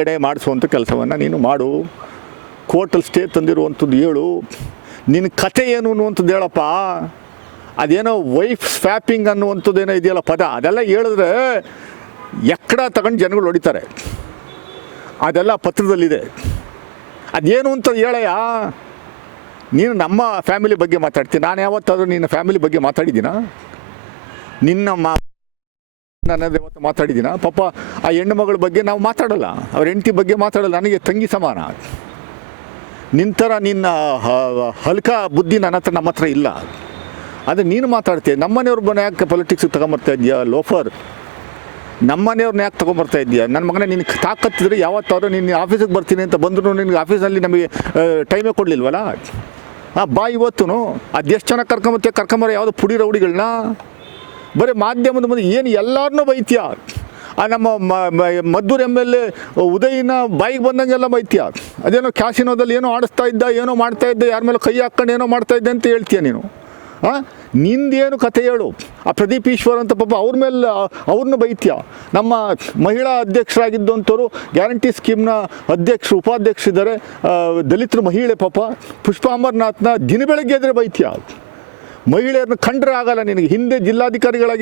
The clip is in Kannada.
ಕಡೆ ಮಾಡಿಸುವಂಥ ಕೆಲಸವನ್ನು ನೀನು ಮಾಡು. ಕೋರ್ಟಲ್ಲಿ ಸ್ಟೇ ತಂದಿರುವಂಥದ್ದು ಹೇಳು. ನಿನ್ನ ಕತೆ ಏನು ಅನ್ನುವಂಥದ್ದು ಹೇಳಪ್ಪ. ಅದೇನೋ ವೈಫ್ ಸ್ವ್ಯಾಪಿಂಗ್ ಅನ್ನುವಂಥದ್ದು ಏನೋ ಇದೆಯಲ್ಲ ಪದ, ಅದೆಲ್ಲ ಹೇಳಿದ್ರೆ ಎಕ್ಕಡ ತಗೊಂಡು ಜನಗಳು ಹೊಡಿತಾರೆ. ಅದೆಲ್ಲ ಪತ್ರದಲ್ಲಿದೆ. ಅದೇನು ಅಂತ ಹೇಳಯ್ಯ. ನೀನು ನಮ್ಮ ಫ್ಯಾಮಿಲಿ ಬಗ್ಗೆ ಮಾತಾಡ್ತೀನಿ. ನಾನು ಯಾವತ್ತಾದರೂ ನಿನ್ನ ಫ್ಯಾಮಿಲಿ ಬಗ್ಗೆ ಮಾತಾಡಿದ್ದೀನ? ನಿನ್ನ ನನ್ನದು ಯಾವತ್ತು ಮಾತಾಡಿದ್ದೀನ? ಪಾಪ ಆ ಹೆಣ್ಣು ಮಗಳ ಬಗ್ಗೆ ನಾವು ಮಾತಾಡಲ್ಲ, ಅವ್ರ ಹೆಂಡತಿ ಬಗ್ಗೆ ಮಾತಾಡಲ್ಲ. ನನಗೆ ತಂಗಿ ಸಮಾನ. ನಿನ್ನ ನಿನ್ನ ಹಲ್ಕ ಬುದ್ಧಿ ನನ್ನ ಹತ್ರ ನಮ್ಮ ಹತ್ರ ಇಲ್ಲ. ಅದು ನೀನು ಮಾತಾಡ್ತೀಯ. ನಮ್ಮನೆಯವ್ರ ಮನೆ ಯಾಕೆ ಪೊಲಿಟಿಕ್ಸಿಗೆ ತೊಗೊಂಬರ್ತಾ ಇದೆಯಾ ಲೋಫರ್? ನಮ್ಮನೆಯವ್ರನ್ನ ಯಾಕೆ ತೊಗೊಂಬರ್ತಾ ಇದೆಯಾ? ನನ್ನ ಮಗನೇ ನಿನಗೆ ತಾಕತ್ತಿದ್ರೆ ಯಾವತ್ತಾದ್ರೂ ನಿನ್ನ ಆಫೀಸಿಗೆ ಬರ್ತೀನಿ ಅಂತ ಬಂದರೂ ನಿನಗೆ ಆಫೀಸಲ್ಲಿ ನಮಗೆ ಟೈಮೇ ಕೊಡಲಿಲ್ವಲ್ಲ? ಬಾ ಇವತ್ತು ಅದೆಷ್ಟು ಚೆನ್ನಾಗಿ ಕರ್ಕೊಂಬರ ಯಾವುದೋ ಪುಡಿ ರೌಡಿಗಳನ್ನ. ಬರೀ ಮಾಧ್ಯಮದ ಮುಂದೆ ಏನು ಎಲ್ಲರನ್ನೂ ಬೈತ್ಯ. ನಮ್ಮ ಮದ್ದೂರು MLA ಉದಯನ ಬಾಯಿಗೆ ಬಂದಂಗೆಲ್ಲ ಬೈತ್ಯ. ಅದೇನೋ ಕ್ಯಾಸಿನೋದಲ್ಲಿ ಏನೋ ಆಡಿಸ್ತಾ ಇದ್ದ, ಏನೋ ಮಾಡ್ತಾ ಇದ್ದೆ, ಯಾರ ಮೇಲೆ ಕೈ ಹಾಕ್ಕೊಂಡು ಏನೋ ಮಾಡ್ತಾ ಇದ್ದೆ ಅಂತ ಹೇಳ್ತೀಯ ನೀನು. ನಿಂದೇನು ಕತೆ ಹೇಳು. ಆ ಪ್ರದೀಪ್ ಈಶ್ವರ್ ಅಂತ ಪಾಪ ಅವ್ರ ಮೇಲೆ ಅವ್ರನ್ನ ಬೈತ್ಯ. ನಮ್ಮ ಮಹಿಳಾ ಅಧ್ಯಕ್ಷರಾಗಿದ್ದಂಥವ್ರು ಗ್ಯಾರಂಟಿ ಸ್ಕೀಮ್ನ ಉಪಾಧ್ಯಕ್ಷರಿದ್ದಾರೆ, ದಲಿತರ ಮಹಿಳೆ ಪಾಪ ಪುಷ್ಪಾ ಅಮರ್ನಾಥ್ನ ದಿನ ಬೆಳಗ್ಗೆ ಎದ್ರೆ ಬೈತ್ಯ. ಮಹಿಳೆಯರನ್ನ ಕಂಡ್ರೆ ಆಗಲ್ಲ ನಿನಗೆ. ಹಿಂದೆ ಜಿಲ್ಲಾಧಿಕಾರಿಗಳಾಗಿದ್ದ